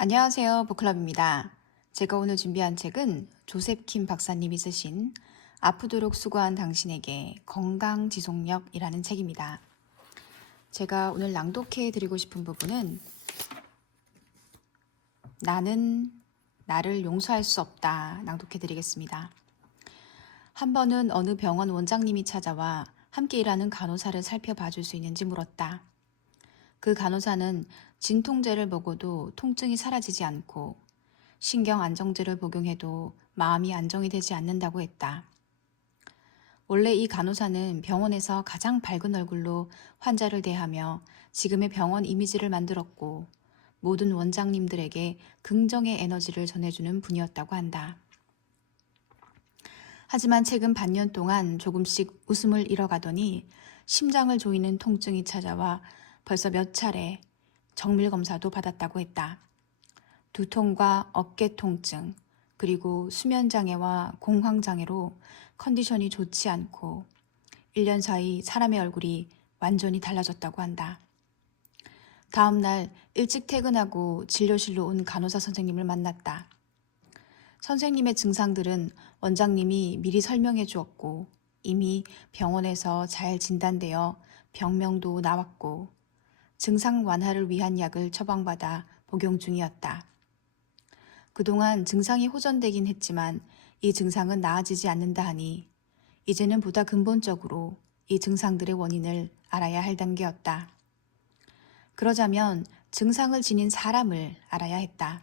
안녕하세요. 보클럽입니다. 제가 오늘 준비한 책은 조셉 킴 박사님이 쓰신 아프도록 수고한 당신에게 건강지속력이라는 책입니다. 제가 오늘 낭독해 드리고 싶은 부분은 나는 나를 용서할 수 없다 낭독해 드리겠습니다. 한 번은 어느 병원 원장님이 찾아와 함께 일하는 간호사를 살펴봐 줄 수 있는지 물었다. 그 간호사는 진통제를 먹어도 통증이 사라지지 않고 신경 안정제를 복용해도 마음이 안정이 되지 않는다고 했다. 원래 이 간호사는 병원에서 가장 밝은 얼굴로 환자를 대하며 지금의 병원 이미지를 만들었고 모든 원장님들에게 긍정의 에너지를 전해주는 분이었다고 한다. 하지만 최근 반년 동안 조금씩 웃음을 잃어가더니 심장을 조이는 통증이 찾아와 벌써 몇 차례 정밀 검사도 받았다고 했다. 두통과 어깨 통증, 그리고 수면장애와 공황장애로 컨디션이 좋지 않고 1년 사이 사람의 얼굴이 완전히 달라졌다고 한다. 다음 날 일찍 퇴근하고 진료실로 온 간호사 선생님을 만났다. 선생님의 증상들은 원장님이 미리 설명해 주었고 이미 병원에서 잘 진단되어 병명도 나왔고 증상 완화를 위한 약을 처방받아 복용 중이었다. 그동안 증상이 호전되긴 했지만 이 증상은 나아지지 않는다 하니 이제는 보다 근본적으로 이 증상들의 원인을 알아야 할 단계였다. 그러자면 증상을 지닌 사람을 알아야 했다.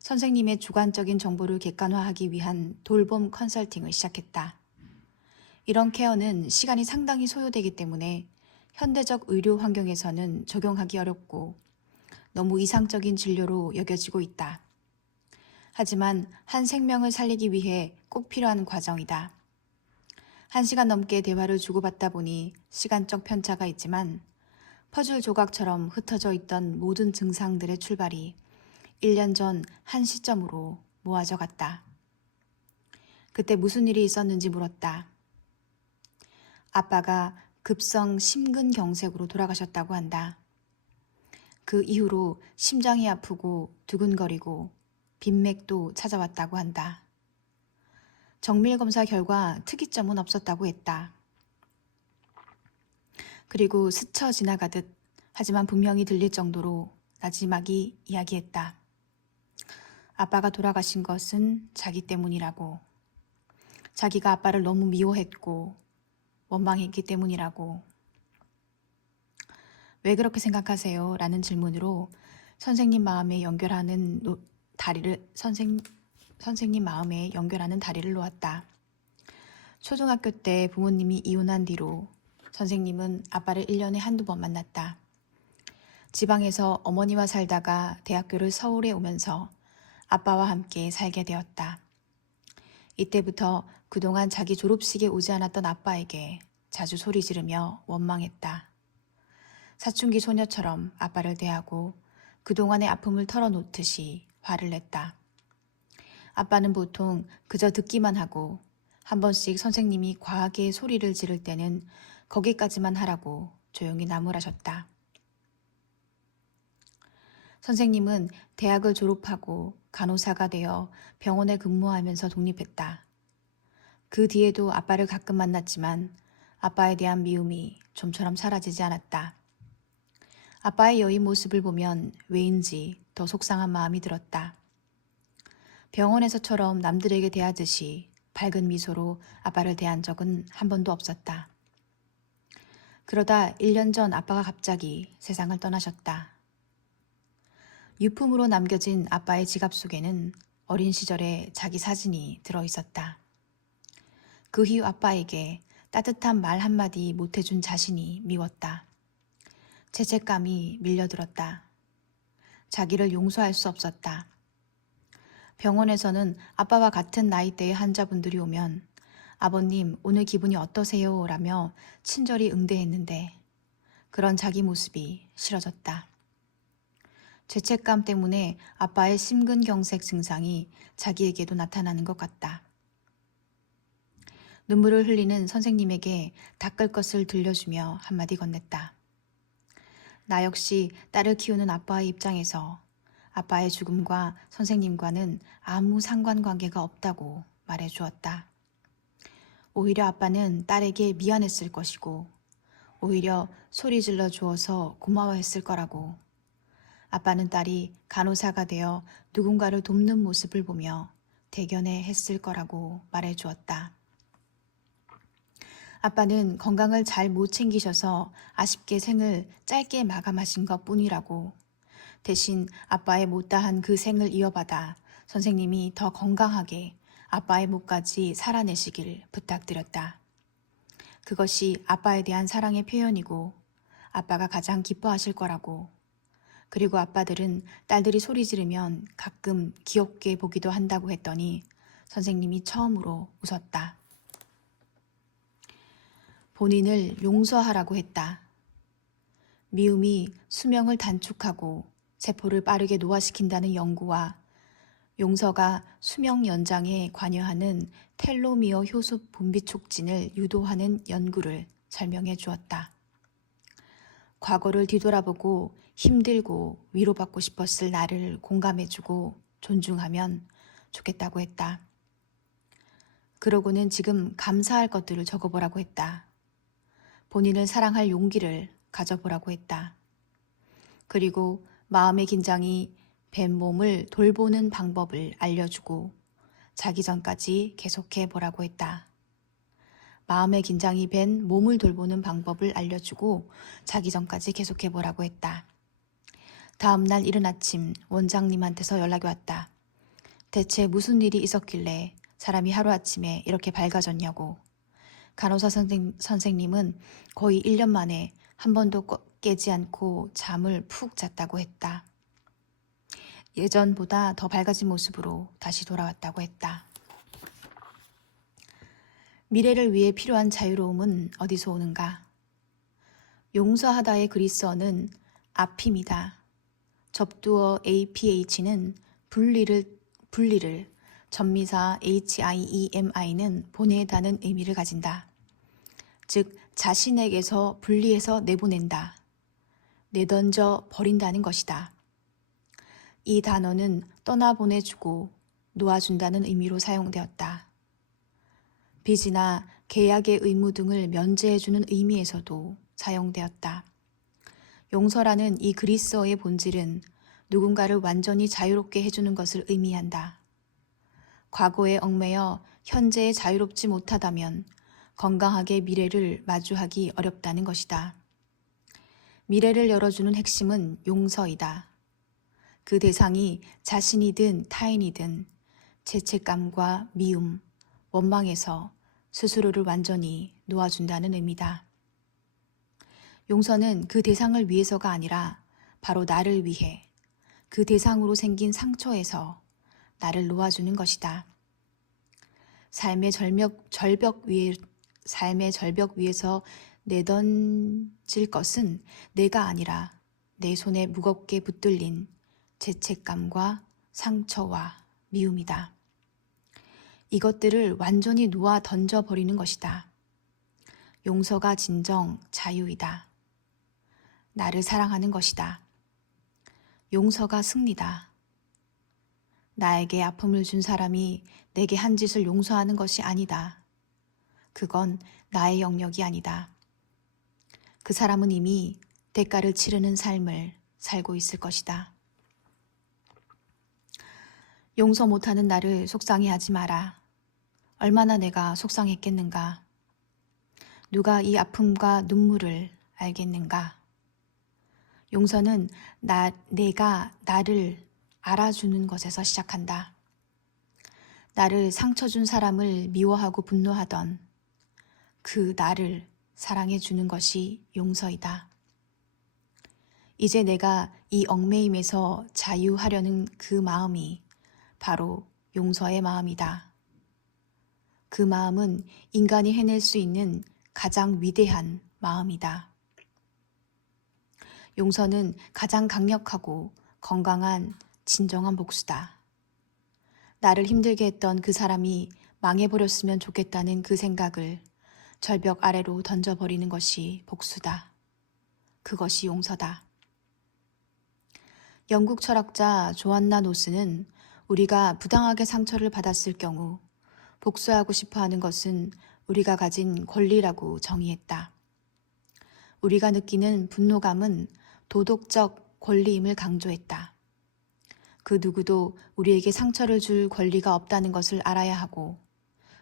선생님의 주관적인 정보를 객관화하기 위한 돌봄 컨설팅을 시작했다. 이런 케어는 시간이 상당히 소요되기 때문에 현대적 의료 환경에서는 적용하기 어렵고 너무 이상적인 진료로 여겨지고 있다. 하지만 한 생명을 살리기 위해 꼭 필요한 과정이다. 1시간 넘게 대화를 주고받다 보니 시간적 편차가 있지만 퍼즐 조각처럼 흩어져 있던 모든 증상들의 출발이 1년 전 한 시점으로 모아져 갔다. 그때 무슨 일이 있었는지 물었다. 아빠가 급성 심근경색으로 돌아가셨다고 한다. 그 이후로 심장이 아프고 두근거리고 빈맥도 찾아왔다고 한다. 정밀검사 결과 특이점은 없었다고 했다. 그리고 스쳐 지나가듯 하지만 분명히 들릴 정도로 나지막이 이야기했다. 아빠가 돌아가신 것은 자기 때문이라고. 자기가 아빠를 너무 미워했고 원망했기 때문이라고. 왜 그렇게 생각하세요? 라는 질문으로 선생님 마음에 연결하는 다리를 놓았다. 초등학교 때 부모님이 이혼한 뒤로 선생님은 아빠를 1년에 한두 번 만났다. 지방에서 어머니와 살다가 대학교를 서울에 오면서 아빠와 함께 살게 되었다. 이때부터 그동안 자기 졸업식에 오지 않았던 아빠에게 자주 소리 지르며 원망했다. 사춘기 소녀처럼 아빠를 대하고 그동안의 아픔을 털어놓듯이 화를 냈다. 아빠는 보통 그저 듣기만 하고 한 번씩 선생님이 과하게 소리를 지를 때는 거기까지만 하라고 조용히 나무라셨다. 선생님은 대학을 졸업하고 간호사가 되어 병원에 근무하면서 독립했다. 그 뒤에도 아빠를 가끔 만났지만 아빠에 대한 미움이 좀처럼 사라지지 않았다. 아빠의 여인 모습을 보면 왜인지 더 속상한 마음이 들었다. 병원에서처럼 남들에게 대하듯이 밝은 미소로 아빠를 대한 적은 한 번도 없었다. 그러다 1년 전 아빠가 갑자기 세상을 떠나셨다. 유품으로 남겨진 아빠의 지갑 속에는 어린 시절의 자기 사진이 들어있었다. 그 이후 아빠에게 따뜻한 말 한마디 못해준 자신이 미웠다. 죄책감이 밀려들었다. 자기를 용서할 수 없었다. 병원에서는 아빠와 같은 나이대의 환자분들이 오면 아버님 오늘 기분이 어떠세요? 라며 친절히 응대했는데 그런 자기 모습이 싫어졌다. 죄책감 때문에 아빠의 심근경색 증상이 자기에게도 나타나는 것 같다. 눈물을 흘리는 선생님에게 닦을 것을 들려주며 한마디 건넸다. 나 역시 딸을 키우는 아빠의 입장에서 아빠의 죽음과 선생님과는 아무 상관관계가 없다고 말해 주었다. 오히려 아빠는 딸에게 미안했을 것이고 오히려 소리 질러 주어서 고마워했을 거라고. 아빠는 딸이 간호사가 되어 누군가를 돕는 모습을 보며 대견해 했을 거라고 말해 주었다. 아빠는 건강을 잘 못 챙기셔서 아쉽게 생을 짧게 마감하신 것 뿐이라고. 대신 아빠의 못다한 그 생을 이어받아 선생님이 더 건강하게 아빠의 목까지 살아내시길 부탁드렸다. 그것이 아빠에 대한 사랑의 표현이고 아빠가 가장 기뻐하실 거라고. 그리고 아빠들은 딸들이 소리 지르면 가끔 귀엽게 보기도 한다고 했더니 선생님이 처음으로 웃었다. 본인을 용서하라고 했다. 미움이 수명을 단축하고 세포를 빠르게 노화시킨다는 연구와 용서가 수명 연장에 관여하는 텔로미어 효소 분비 촉진을 유도하는 연구를 설명해 주었다. 과거를 뒤돌아보고 힘들고 위로받고 싶었을 나를 공감해주고 존중하면 좋겠다고 했다. 그러고는 지금 감사할 것들을 적어보라고 했다. 본인을 사랑할 용기를 가져보라고 했다. 그리고 마음의 긴장이 밴 몸을 돌보는 방법을 알려주고 자기 전까지 계속해 보라고 했다. 마음의 긴장이 밴 몸을 돌보는 방법을 알려주고 자기 전까지 계속해 보라고 했다. 다음 날 이른 아침 원장님한테서 연락이 왔다. 대체 무슨 일이 있었길래 사람이 하루아침에 이렇게 밝아졌냐고. 간호사 선생님은 거의 1년 만에 한 번도 깨지 않고 잠을 푹 잤다고 했다. 예전보다 더 밝아진 모습으로 다시 돌아왔다고 했다. 미래를 위해 필요한 자유로움은 어디서 오는가? 용서하다의 그리스어는 아핌이다. 접두어 APH는 분리를, 전미사 HIEMI는 보내다는 의미를 가진다. 즉 자신에게서 분리해서 내보낸다. 내던져 버린다는 것이다. 이 단어는 떠나보내주고 놓아준다는 의미로 사용되었다. 빚이나 계약의 의무 등을 면제해주는 의미에서도 사용되었다. 용서라는 이 그리스어의 본질은 누군가를 완전히 자유롭게 해주는 것을 의미한다. 과거에 얽매여 현재에 자유롭지 못하다면 건강하게 미래를 마주하기 어렵다는 것이다. 미래를 열어주는 핵심은 용서이다. 그 대상이 자신이든 타인이든 죄책감과 미움, 원망에서 스스로를 완전히 놓아준다는 의미다. 용서는 그 대상을 위해서가 아니라 바로 나를 위해 그 대상으로 생긴 상처에서 나를 놓아주는 것이다. 삶의 절벽 위에서 내던질 것은 내가 아니라 내 손에 무겁게 붙들린 죄책감과 상처와 미움이다. 이것들을 완전히 놓아 던져버리는 것이다. 용서가 진정 자유이다. 나를 사랑하는 것이다. 용서가 승리다. 나에게 아픔을 준 사람이 내게 한 짓을 용서하는 것이 아니다. 그건 나의 영역이 아니다. 그 사람은 이미 대가를 치르는 삶을 살고 있을 것이다. 용서 못하는 나를 속상해하지 마라. 얼마나 내가 속상했겠는가. 누가 이 아픔과 눈물을 알겠는가. 용서는 내가 나를 알아주는 것에서 시작한다. 나를 상처 준 사람을 미워하고 분노하던 그 나를 사랑해주는 것이 용서이다. 이제 내가 이 얽매임에서 자유하려는 그 마음이 바로 용서의 마음이다. 그 마음은 인간이 해낼 수 있는 가장 위대한 마음이다. 용서는 가장 강력하고 건강한 진정한 복수다. 나를 힘들게 했던 그 사람이 망해버렸으면 좋겠다는 그 생각을 절벽 아래로 던져버리는 것이 복수다. 그것이 용서다. 영국 철학자 조안나 노스는 우리가 부당하게 상처를 받았을 경우 복수하고 싶어 하는 것은 우리가 가진 권리라고 정의했다. 우리가 느끼는 분노감은 도덕적 권리임을 강조했다. 그 누구도 우리에게 상처를 줄 권리가 없다는 것을 알아야 하고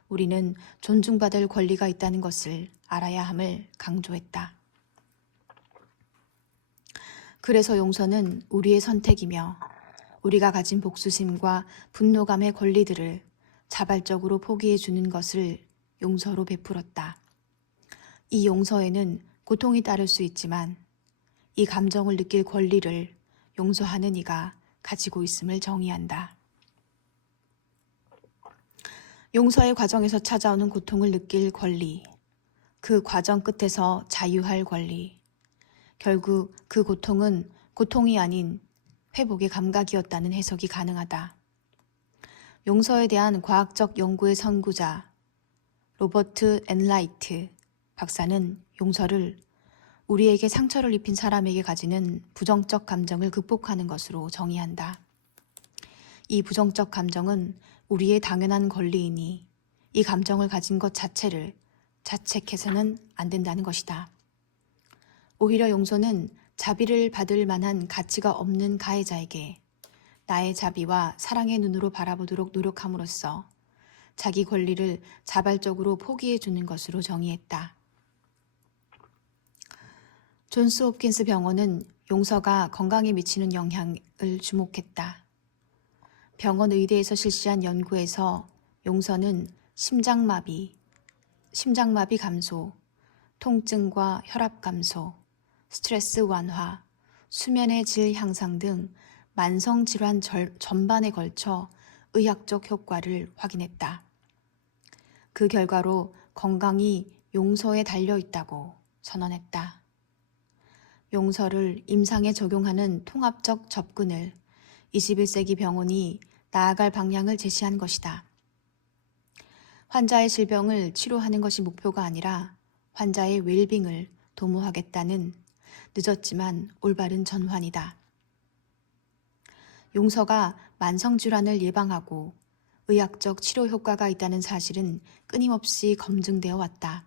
우리는 존중받을 권리가 있다는 것을 알아야 함을 강조했다. 그래서 용서는 우리의 선택이며 우리가 가진 복수심과 분노감의 권리들을 자발적으로 포기해 주는 것을 용서로 베풀었다. 이 용서에는 고통이 따를 수 있지만 이 감정을 느낄 권리를 용서하는 이가 가지고 있음을 정의한다. 용서의 과정에서 찾아오는 고통을 느낄 권리, 그 과정 끝에서 자유할 권리, 결국 그 고통은 고통이 아닌 회복의 감각이었다는 해석이 가능하다. 용서에 대한 과학적 연구의 선구자 로버트 엔라이트 박사는 용서를 우리에게 상처를 입힌 사람에게 가지는 부정적 감정을 극복하는 것으로 정의한다. 이 부정적 감정은 우리의 당연한 권리이니 이 감정을 가진 것 자체를 자책해서는 안 된다는 것이다. 오히려 용서는 자비를 받을 만한 가치가 없는 가해자에게 나의 자비와 사랑의 눈으로 바라보도록 노력함으로써 자기 권리를 자발적으로 포기해 주는 것으로 정의했다. 존스 홉킨스 병원은 용서가 건강에 미치는 영향을 주목했다. 병원 의대에서 실시한 연구에서 용서는 심장마비 감소, 통증과 혈압 감소, 스트레스 완화, 수면의 질 향상 등 만성질환 전반에 걸쳐 의학적 효과를 확인했다. 그 결과로 건강이 용서에 달려있다고 선언했다. 용서를 임상에 적용하는 통합적 접근을 21세기 병원이 나아갈 방향을 제시한 것이다. 환자의 질병을 치료하는 것이 목표가 아니라 환자의 웰빙을 도모하겠다는 늦었지만 올바른 전환이다. 용서가 만성질환을 예방하고 의학적 치료 효과가 있다는 사실은 끊임없이 검증되어 왔다.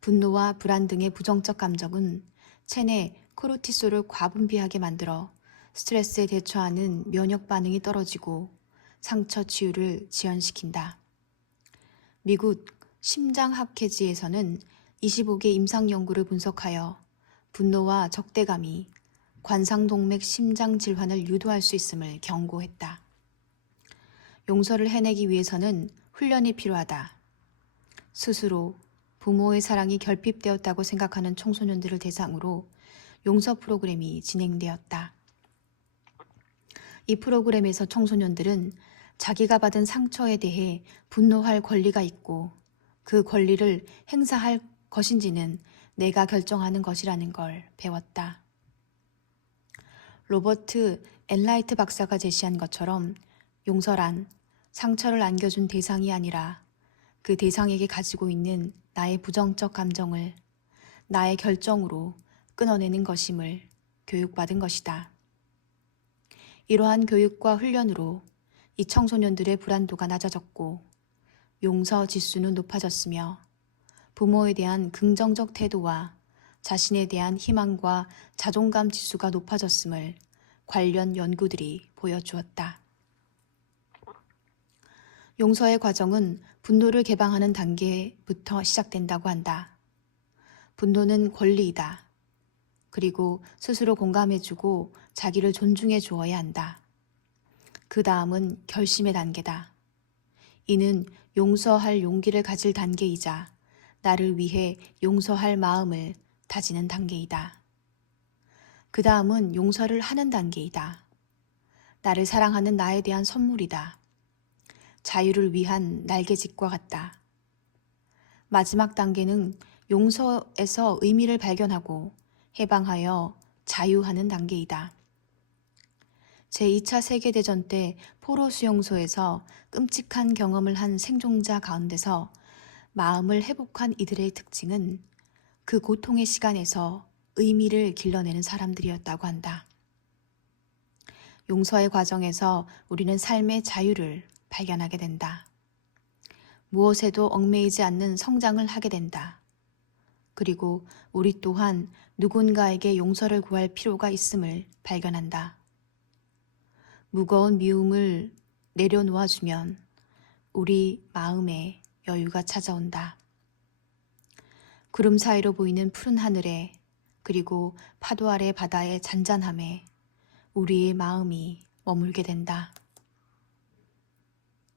분노와 불안 등의 부정적 감정은 체내 코르티솔을 과분비하게 만들어 스트레스에 대처하는 면역 반응이 떨어지고 상처 치유를 지연시킨다. 미국 심장학회지에서는 25개 임상 연구를 분석하여 분노와 적대감이 관상동맥 심장 질환을 유도할 수 있음을 경고했다. 용서를 해내기 위해서는 훈련이 필요하다. 스스로 부모의 사랑이 결핍되었다고 생각하는 청소년들을 대상으로 용서 프로그램이 진행되었다. 이 프로그램에서 청소년들은 자기가 받은 상처에 대해 분노할 권리가 있고 그 권리를 행사할 것인지는 내가 결정하는 것이라는 걸 배웠다. 로버트 엔라이트 박사가 제시한 것처럼 용서란 상처를 안겨준 대상이 아니라 그 대상에게 가지고 있는 나의 부정적 감정을 나의 결정으로 끊어내는 것임을 교육받은 것이다. 이러한 교육과 훈련으로 이 청소년들의 불안도가 낮아졌고 용서 지수는 높아졌으며 부모에 대한 긍정적 태도와 자신에 대한 희망과 자존감 지수가 높아졌음을 관련 연구들이 보여주었다. 용서의 과정은 분노를 개방하는 단계부터 시작된다고 한다. 분노는 권리이다. 그리고 스스로 공감해주고 자기를 존중해 주어야 한다. 그 다음은 결심의 단계다. 이는 용서할 용기를 가질 단계이자 나를 위해 용서할 마음을 다지는 단계이다. 그 다음은 용서를 하는 단계이다. 나를 사랑하는 나에 대한 선물이다. 자유를 위한 날개짓과 같다. 마지막 단계는 용서에서 의미를 발견하고 해방하여 자유하는 단계이다. 제2차 세계대전 때 포로 수용소에서 끔찍한 경험을 한 생존자 가운데서 마음을 회복한 이들의 특징은 그 고통의 시간에서 의미를 길러내는 사람들이었다고 한다. 용서의 과정에서 우리는 삶의 자유를 발견하게 된다. 무엇에도 얽매이지 않는 성장을 하게 된다. 그리고 우리 또한 누군가에게 용서를 구할 필요가 있음을 발견한다. 무거운 미움을 내려놓아주면 우리 마음에 여유가 찾아온다. 구름 사이로 보이는 푸른 하늘에 그리고 파도 아래 바다의 잔잔함에 우리의 마음이 머물게 된다.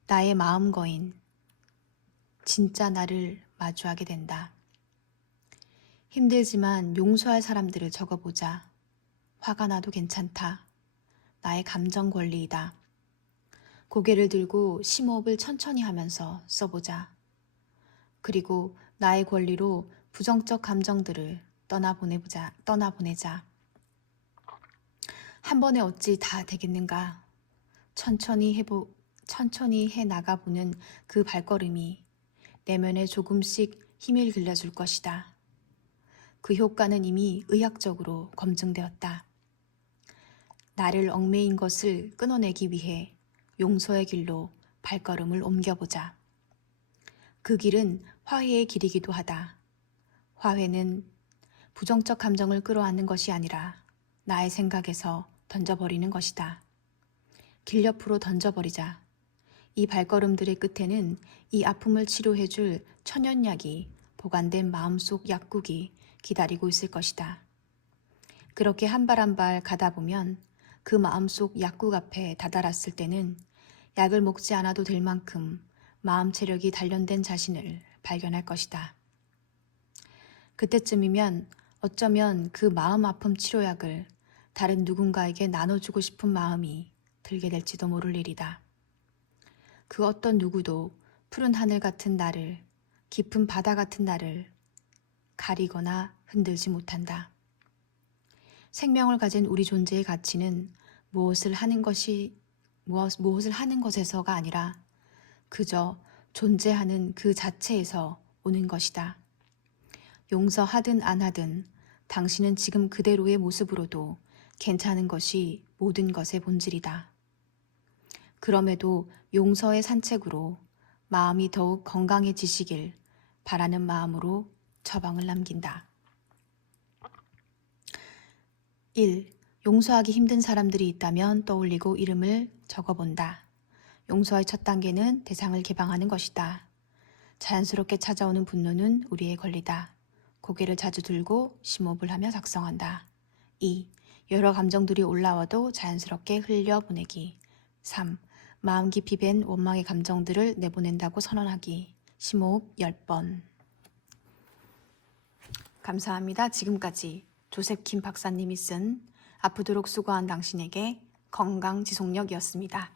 나의 마음 거인, 진짜 나를 마주하게 된다. 힘들지만 용서할 사람들을 적어보자. 화가 나도 괜찮다. 나의 감정 권리이다. 고개를 들고 심호흡을 천천히 하면서 써보자. 그리고 나의 권리로 부정적 감정들을 떠나보내자. 한 번에 어찌 다 되겠는가? 천천히 해 나가보는 그 발걸음이 내면에 조금씩 힘을 길러줄 것이다. 그 효과는 이미 의학적으로 검증되었다. 나를 얽매인 것을 끊어내기 위해 용서의 길로 발걸음을 옮겨보자. 그 길은 화해의 길이기도 하다. 화해는 부정적 감정을 끌어안는 것이 아니라 나의 생각에서 던져버리는 것이다. 길 옆으로 던져버리자. 이 발걸음들의 끝에는 이 아픔을 치료해줄 천연약이 보관된 마음속 약국이 기다리고 있을 것이다. 그렇게 한 발 한 발 가다 보면 그 마음속 약국 앞에 다다랐을 때는 약을 먹지 않아도 될 만큼 마음 체력이 단련된 자신을 발견할 것이다. 그때쯤이면 어쩌면 그 마음 아픔 치료약을 다른 누군가에게 나눠주고 싶은 마음이 들게 될지도 모를 일이다. 그 어떤 누구도 푸른 하늘 같은 나를, 깊은 바다 같은 나를 가리거나 흔들지 못한다. 생명을 가진 우리 존재의 가치는 무엇을 하는 것에서가 아니라 그저 존재하는 그 자체에서 오는 것이다. 용서하든 안 하든 당신은 지금 그대로의 모습으로도 괜찮은 것이 모든 것의 본질이다. 그럼에도 용서의 산책으로 마음이 더욱 건강해지시길 바라는 마음으로 처방을 남긴다. 1. 용서하기 힘든 사람들이 있다면 떠올리고 이름을 적어본다. 용서의 첫 단계는 대상을 개방하는 것이다. 자연스럽게 찾아오는 분노는 우리의 권리다. 고개를 자주 들고 심호흡을 하며 작성한다. 2. 여러 감정들이 올라와도 자연스럽게 흘려보내기. 3. 마음 깊이 밴 원망의 감정들을 내보낸다고 선언하기. 심호흡 10번. 감사합니다. 지금까지 조셉 킴 박사님이 쓴 아프도록 수고한 당신에게 건강 지속력이었습니다.